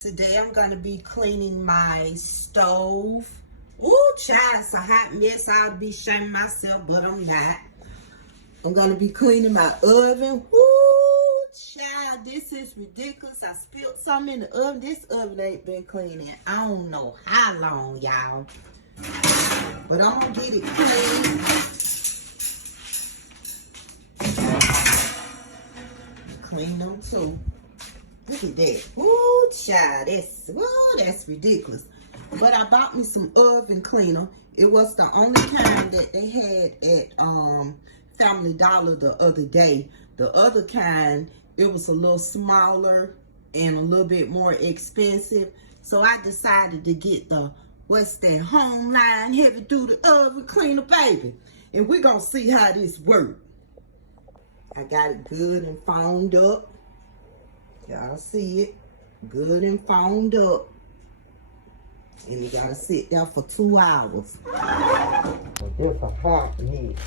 Today I'm going to be cleaning my stove. Ooh, child, it's a hot mess. I'll be shaming myself, but I'm not. I'm going to be cleaning my oven. Ooh, child, this is ridiculous. I spilled something in the oven. This oven ain't been cleaning I don't know how long, y'all. But I'm going to get it clean. Clean them too. Look at that. Ooh, child, that's ridiculous. But I bought me some oven cleaner. It was the only kind that they had at Family Dollar the other day. The other kind, it was a little smaller and a little bit more expensive. So I decided to get the, what's that, Homeline heavy duty oven cleaner, baby. And we're gonna see how this works. I got it good and foamed up. Y'all see it, good and foamed up. And you gotta sit there for 2 hours. This a hot mess.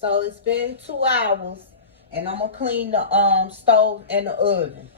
So it's been 2 hours, and I'm gonna clean the stove and the oven.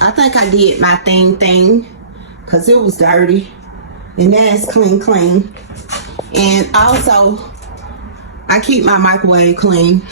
I think I did my thing because it was dirty, and now it's clean. And also, I keep my microwave clean.